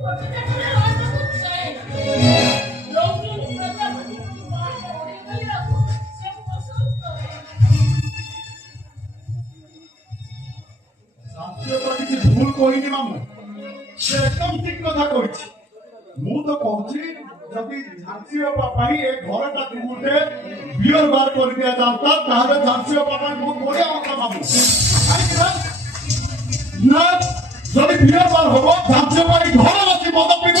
भूल कहनी मामू से एकदम ठीक कथा कही मु तो कहूँ जदि झांसी पाई ए घरटा गोटे बियर बार कर दिया जाता ताहले झांसी पाई बहुत बढ़िया होता मामू ना जदि बियर बार होबो झांसी पाई घर बसी मद पीबो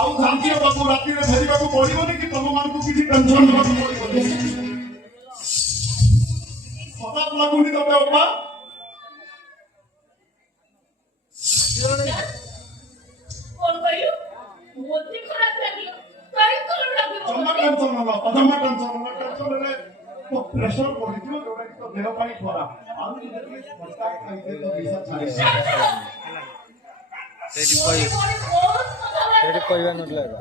आउ झांसी बाबू राति रे फेरिबा को पड़िबोनी कि तम मान को किछि टेंशन न पड़िबो सदा लागुनी तते ओपा कौन कहियो मोती खराब लागियो काई कोन लागियो जम्मा टेंशन रे तो प्रेशर पड़िथियो जोडा कि तो देह पाई खरा आउ जदि मस्ता खाइते तो पैसा छाड़े सेठी कहबा न लागो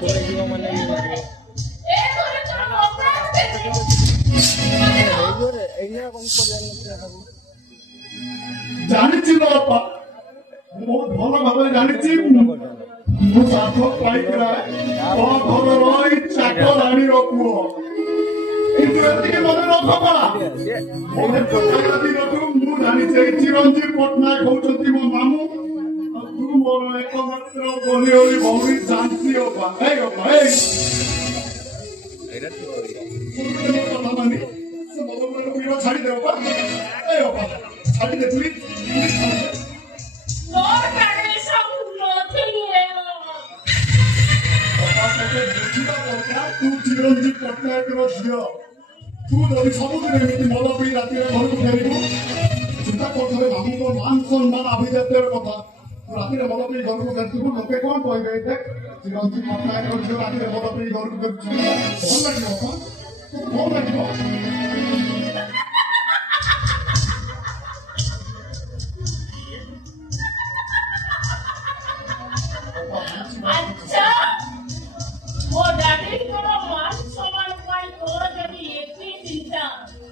कोले जीव माने ए घरे तो मोकरा जानी बापा बहुत भल भाव जानी मो साथ पाई घर रही चाकर आनी रखु मन रख जानी चिरंजीव पट्टनायक होती मो मामू तू मोर एकमात्र बोली भौरी झांसी छाड़ी दे छाड़ी दे प्लीज तू चिरंजीव पट्टनायक झील तू जब सबुदिन मद पी राति घर को फेरबू चिंता कर मामू मान सम्मान आभिजातर कथा राति मद पी घर को फेरबू लोके कौन कहे चिरंजीव पट्टनायक झील राति मद पी घर को फेरु भल लगे अच्छा वो डैडी को मान सम्मान पाई तोर जदी एती चिंता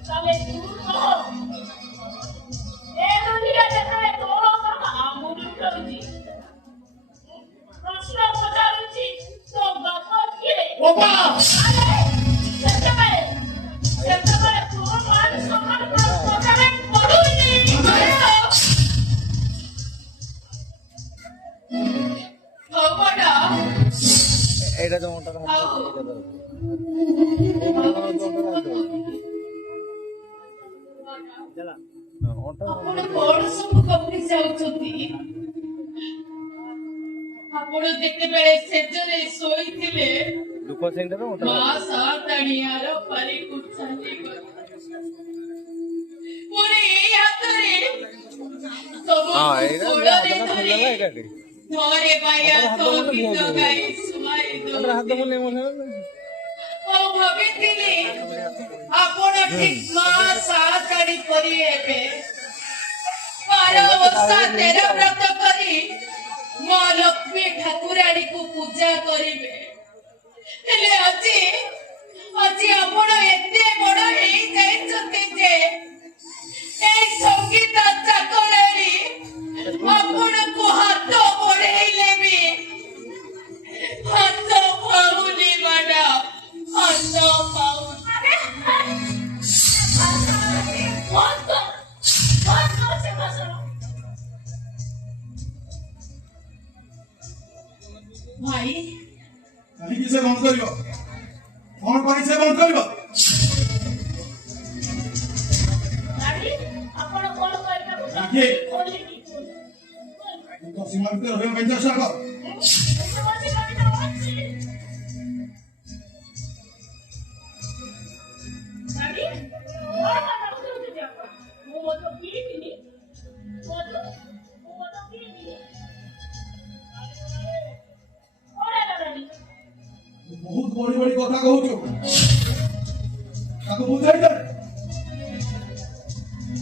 तबे तू कहो ए दुनिया देखले तोर आमुल करूची प्रश्न पचारुची तो बाप किए बाबा सेतबे तोर मान सम्मान पचारे पडुनी भगवाना एटा जो मोटा चला आपण कोण सब कपी जाउछती आपण जेते बेले सेजरे सोईथिले दुख सेंटर मोटा मा साताणियार परी कुछाली पुरी हातरे सब कोडरे धरे धरे बाया तो गीत गाई सुनाई दो हाथ मने मने ओ भाबितिली आपण ठीक मा साताणी परी हेबे 12 वर्ष 13 व्रत करी मां लक्ष्मी ठाकुराणी को पूजा करिवे हेले अजी आपण एते बड़ हे जाइछते जे ए संगीत चाकराणी आपण को हाथ बढ़ेले भी हाथ पाउली माडा हाथ पाउ भाई कहीं किसे बंद करियो कौन कहीं से बंद करियो गाड़ी आपण कोन करबा ये खोली की तो सीमांत रहे बेंचा सागर गाड़ी और ना उठो जा वो तो की नहीं वो तो की नहीं बहुत बड़ी बड़ी कथा कहूछु ताको बुझाई दे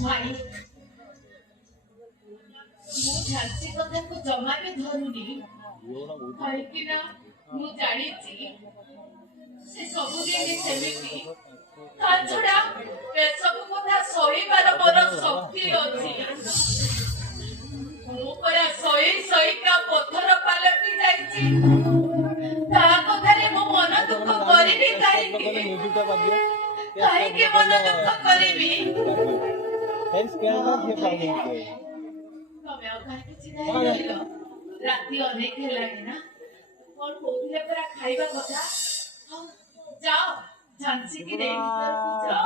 भाई मु झांसी कथा को जमा के धरुनी भाई कि ना मु जानी छी से सब दिन सेमिति ता छडा ए सब कथा सही बार मोर शक्ति अछि ସଇକା ପଥର ପାଲଟି ଯାଇଛି। ତା କଥାରେ ମୋ ମନ ଦୁଃଖ କରିବି କାହିଁକି? ମ୍ୟୁଜିକଟା ବାଜିବ କାହିଁକି ମନ ଦୁଃଖ କରିବି? ହେଇ ସ୍କେଲଟା କିଏ ପାଉନି ତମେ ଆଉ କାହିଁକି ଚିନ୍ତା କରିଲ? ରାତି ଅନେକ ହେଲାଣି ନା। କଣ କହୁଥିଲେ ପରା ଖାଇବା କଥା? ହଉ, ଯାଅ ଝାନ୍ସିକି ନେଇ ଭିତରକୁ ଯାଅ।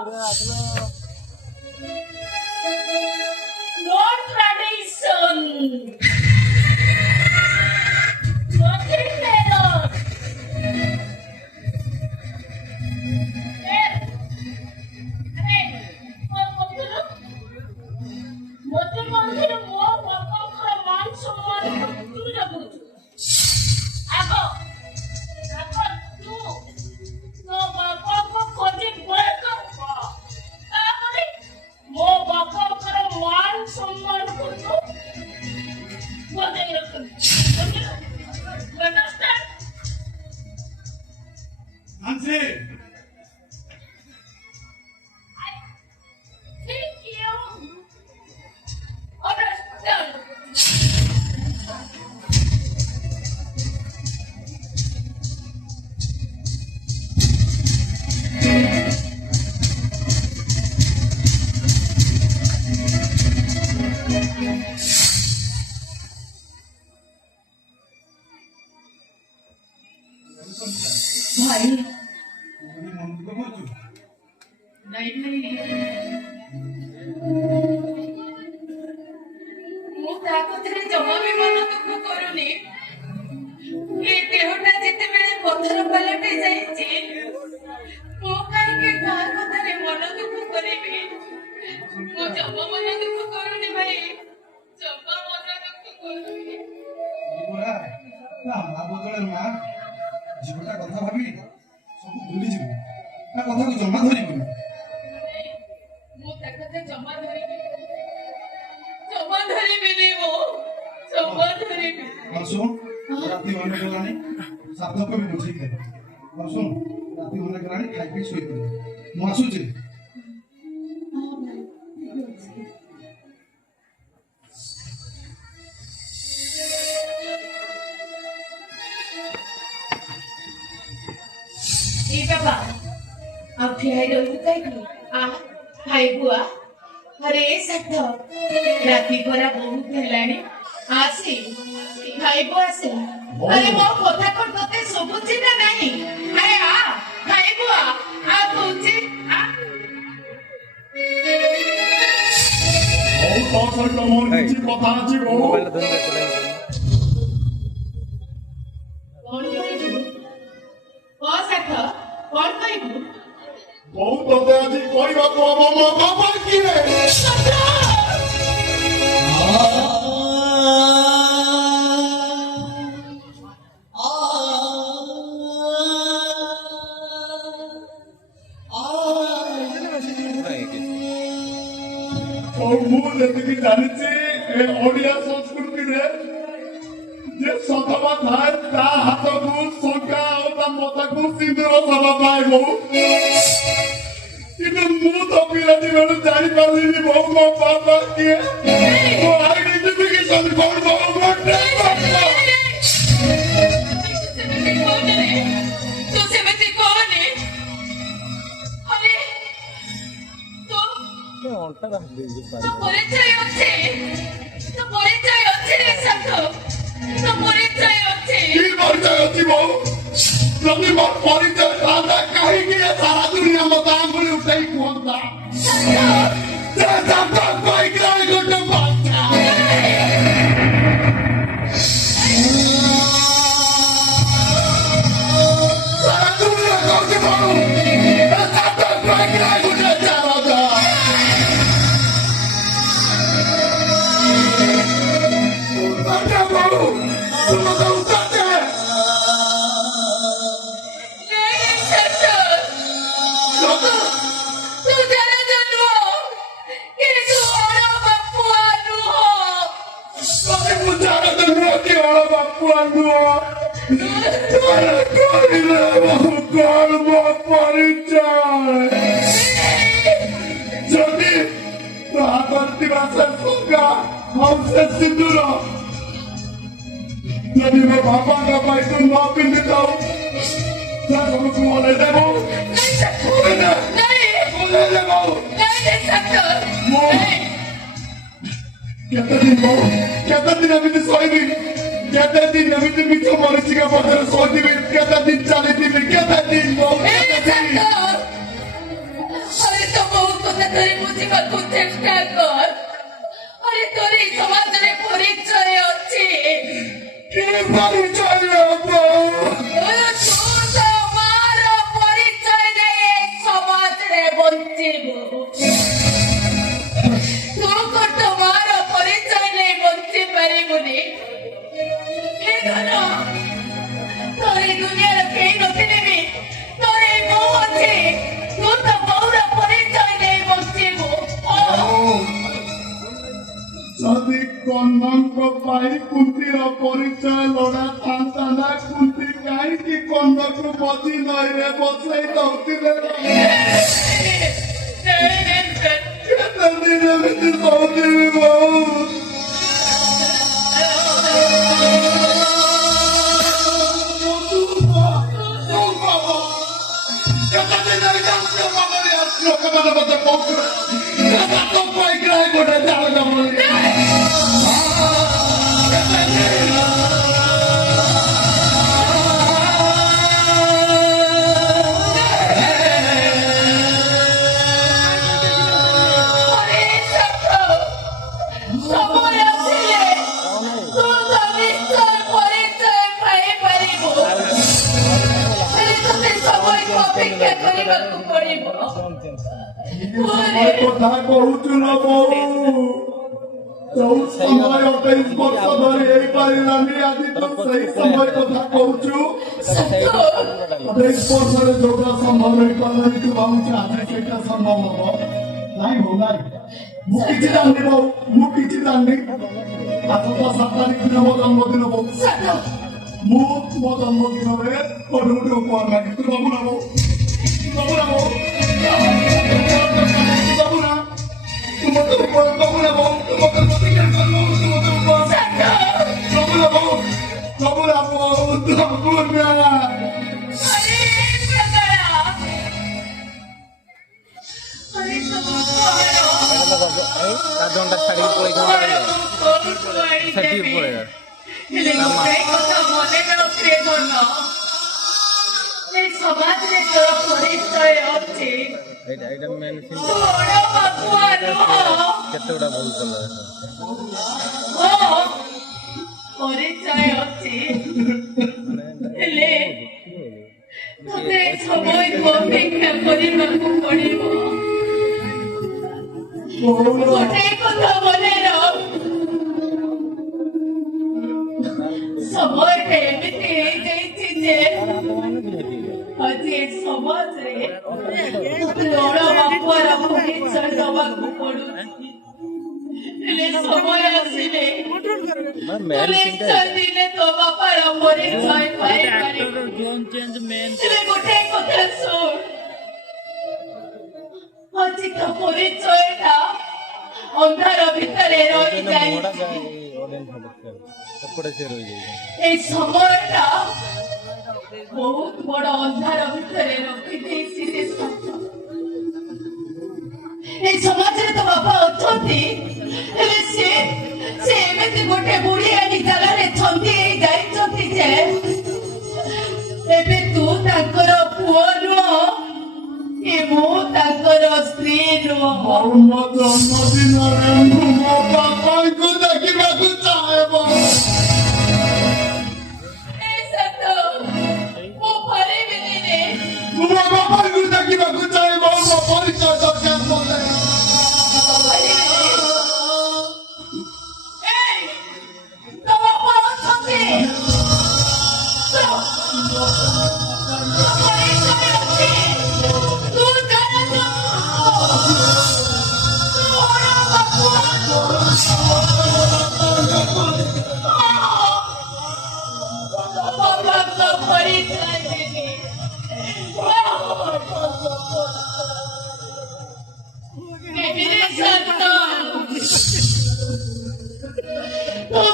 No tradition. Nothing better. କଣ କହୁଥିଲୁ? ମତେ କହୁଥିଲୁ ମୋ ବାପାଙ୍କର ମାନ ସମ୍ମାନ ତୁ ଜଗୁଛୁ। ଆଗ ତୁ ତୋ ବାପାକୁ ଖୋଜି ବେର କର। ତାପରେ ମୋ ବାପାଙ୍କର ମାନ ସମ୍ମାନକୁ ତୁ ବଜାଇ ରଖିବୁ। Understand? Nancy, I think you understand. भाई नहीं ମୁଁ ତା କଥାରେ ଜମା ବି ମନ ଦୁଃଖ କରୁନି। ଏ ଦେହଟା ଯେତେବେଳେ ପଥର ପାଲଟି ଯାଇଛି, ମୁଁ କାହିଁକି କାହା କଥାରେ ମନ ଦୁଃଖ କରିବି? ମୁଁ ଜମା ମନ ଦୁଃଖ କରୁନି ଭାଇ, ଜମା ମନ ଦୁଃଖ କରୁନି। ମା ବଦଳେ ମା ଝିଅଟା କଥା ଭାବି ସବୁ ଭୁଲିଯିବୁ। ତା କଥାକୁ ଜମା ଧରିବୁନି। ମୁଁ ତା କଥା ଜମା ଧରିବିନି, ମୁଁ ଜମା ଧରିବିନି। ଶୁଣ, ରାତି ଅନେକ ହେଲାଣି, ସାଧକ ବି ବୁଝେଇ ଦେବେ। ଶୁଣ, ରାତି ଅନେକ ହେଲାଣି, ଖାଇ ପିଇ ଶୋଇପଡ଼ିବେ। ମୁଁ ଆସୁଛି। ए बाबा, अब फिराई रहू काहींकी? खाइबु आ? अरे साथ राति परा बहुत हेलाणी। आसी खाइबु आसे। अरे मो कथा कोन तते सुबुची ना नाही? अरे आ खाइबु आ कहूची आ। तो सहित मोर किछि कथा अछि ओ। मोबाइल धन रेकर्डिंग कौन कहू? ओ साथ कौन कहू? बहुत तते अछि कहबाको अब मो बाबा किए। ମୁଁ ଯେତିକି ଜାଣିଛି ଏ ଓଡ଼ିଆ ସଂସ୍କୃତିରେ ଯେ ସଧବା ଥାଏ ତା ହାତକୁ ଶଙ୍କା ଆଉ ତା ମଥାକୁ ସିନ୍ଦୁର ସଭା ପାଏ ବୋଉ। କିନ୍ତୁ ମୁଁ ତ ପିଲାଟି ବେଳୁ ଜାଣିପାରିଲିନି ବୋଉ ମୋ ବାପା କିଏ। ମୋ ଆଇଡେଣ୍ଟିଫିକେସନ କଣ ବୋଉ ଗୋଟେ ଅଣ୍ଟା ବାହାରି तो परिचय ଅଛି तो परिचय ଅଛି रे ସାଥ तो परिचय ଅଛି की परिचय ଅଛି ବୋଉ। ଯଦି ମୋ ପରିଚୟ ଥାନ୍ତା କାହିଁକି ଏ ସାରା ଦୁନିଆ ମତେ ଆଙ୍ଗୁଳି ଉଠେଇ କୁହନ୍ତା ଯେ ସାତ କହିକି ଗୋଟେ ବାଚ୍ଚା। ସାରା ଦୁନିଆ କହୁଛି ବୋଉ ଏ ସାତ କହିକି ଗୋଟେ ଚାରଜା। ଯଦି ମୋ ବାପାଙ୍କ ପାଇଁ ତୁ ନ ପିନ୍ଧିଥାଉ ତମକୁ ମନେ ଦେବ କେତେ ଦିନ ଏମିତି ଶୋଇବି କେତେ ଦିନ ଏମିତି ମିଛ ମରିଚିକା ପଥରେ ଶୋଇଥିବି କେତେ ଦିନ ଚାଲିଥିବି କେତେ ଦିନ अरे तो बहुत কথা ধরে বুঝিବାକୁ চেষ্টা কর আরে তোর এই সমাজে পরিচয় আছে কি পরিচয় হবো তোমার পরিচয় নেই সমাজে বঞ্চিব তোকে তোমার পরিচয় নেই বঞ্চি পারিবনি হে ধন তোর এই দুনিয়ার কেই নথিবি তোর এই বউ আছে तू तो बहुरा परिचय नहीं बंचिबो ଯଦି କନ୍ଧଙ୍କ ପାଇଁ କୁନ୍ତିର ପରିଚୟ ଲୋଡ଼ା ଥାନ୍ତା ନା କୁନ୍ତି କାହିଁକି କନ୍ଧକୁ ବଜି ନଈରେ ବସେଇ ଦଉଥିଲେ କେତେ ଦିନ ଏମିତି ଶୋଉଥିବି ବୋଉ ଲୋକମାନେ ମତେ କହୁଥିଲେ ପାଇକି ଗୋଟେ ଜାଳ ଜମି କଥା କହୁଛୁ ନା ବୋଉ ଯୋଉ ସମୟ 28 ବର୍ଷ ଧରି ହେଇପାରିଲାନି ଆଜି ତୁ ସେଇ ସମୟ କଥା କହୁଛୁ 28 ବର୍ଷରେ ଯୋଉଟା ସମ୍ଭବ ହେଇପାରିଲାନି ତୁ ଭାବୁଛୁ ଆଜି ସେଇଟା ସମ୍ଭବ ହବ ନାଇଁ ବୋଉ ନାଇଁ ମୁଁ କିଛି ଜାଣିନି ବୋଉ ମୁଁ କିଛି ଜାଣିନି ଆସନ୍ତା 7 ତାରିଖ ଦିନ ମୋ ଜନ୍ମଦିନ ବୋଉ ମୁଁ ମୋ ଜନ୍ମଦିନରେ ଗୋଟେ ଗୋଟେ ଉପହାର ମାଗି ତୁ ବାବୁ ନା ବୋଉ ବାବୁ ନା ବୋଉ ଜଣଟା ଛାଡ଼ିକି ପଳେଇଥାନ୍ତା ସେଠି ପଳେଇବା ସମାଜରେ ତୋର ପରିଚୟ ଅଛି ଏଇଟା ମେନ୍ କେତେ ଗୁଡ଼ା ଭୁଲ କଲ ପରିଚୟ ଅଛି ହେଲେ ତତେ ସମୟକୁ ଅପେକ୍ଷା କରିବାକୁ ପଡ଼ିବ ଗୋଟେ କଥା ମନେ ରଖ ସମୟଟା ଏମିତି ହେଇଯାଇଛି ଯେ ଆଜି ଏ ସମାଜରେ ଲଡ଼ ବାପୁଆର ପରିଚୟ ଦେବାକୁ ପଡୁଛି ହେଲେ ସମୟ ଆସିଲେ ଦିନେ ତୋ ବାପାର ପରିଚୟ ପାଇପାରିବ ହେଲେ ଗୋଟେ କଥା ଶୁଣ ଆଜି ତୋ ପରିଚୟଟା ଅନ୍ଧାର ଭିତରେ ରହିଯାଇଛି এই সময়টা ବହୁତ ବଡ ଅନ୍ଧାର ଭିତରେ ରଖିଦେଇଛି এই ସମାଜରେ ତ ବାପା ଅଛନ୍ତି ହେଲେ ସେ ଏମିତି ଗୋଟେ ବୁଢିଆଣୀ ଜାଗାରେ ଛନ୍ଦି ହେଇ ଯାଇଛନ୍ତି ଯେ ଏବେ ତୁ ତାଙ୍କର ପୁଅ ନୁହଁ କି ମୁଁ ତାଙ୍କର ସ୍ତ୍ରୀ ନୁହଁ ମୋ ଜନ୍ମଦିନରେ ମୁଁ ମୋ ବାପାଙ୍କୁ ଦେଖିବାକୁ ଚାହେଁ ମୋ ବାପାଙ୍କୁ ଦେଖିବାକୁ ଚାହେଁ ମୋ ପରିଚୟ ଦରକାର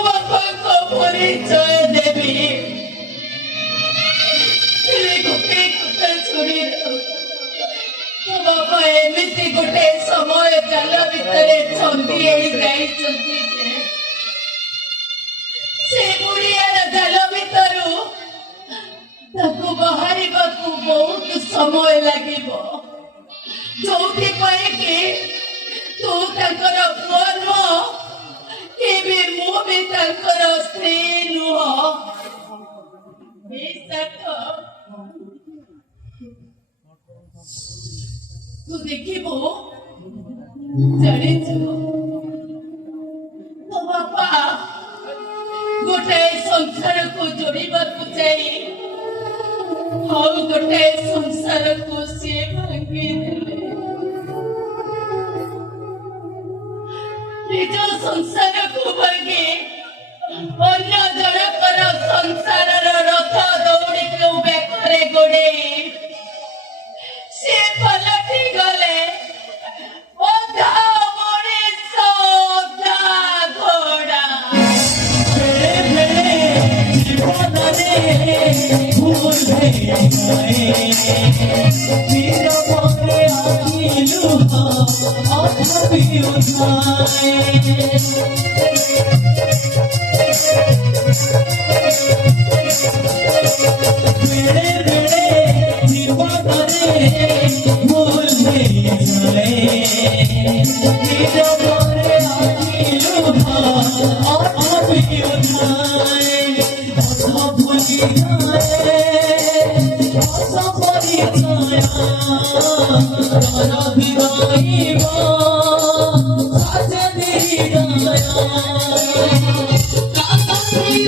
ମତେ ପରିଚୟ ଦେବି କେମିତି ଗୋଟେ ସମୟ ଜାଲ ଭିତରେ ଛନ୍ଦି ହେଇଯାଇଛନ୍ତି ଯେ ସେ ବୁଢିଆର ଜାଲ ଭିତରୁ ତାକୁ ବାହାରିବାକୁ ବହୁତ ସମୟ ଲାଗିବ, ଯୋଉଥିପାଇଁ କି ତୁ ତାଙ୍କର ପୁଅ ନୁହଁ, କେବେ ମୁଁ ବି ତାଙ୍କର ସ୍ତ୍ରୀ ନୁହଁ। ତୁ ଦେଖିବୁ, ଜାଣିଛୁ ତୋ ବାପା ଗୋଟାଏ ସଂସାରକୁ ଯୋଡ଼ିବାକୁ ଯାଇ ଆଉ ଗୋଟାଏ ସଂସାରକୁ ସିଏ ଭାଙ୍ଗିଦେଲେ। ନିଜ ସଂସାରକୁ ଭାଙ୍ଗି ଅନ୍ୟ ଜଣଙ୍କର ସଂସାରର ରଥ ଦୌଡ଼ିକୁ ବେକରେ ଗୋଡ଼େଇ ସେ ପଲଟି ଗଲେ ଅଧା ମଣିଷ ଅଧା ଘୋଡ଼ା। জীবনে ভুল হয়ে নিরবরে আহিলু অভাবী উঠায়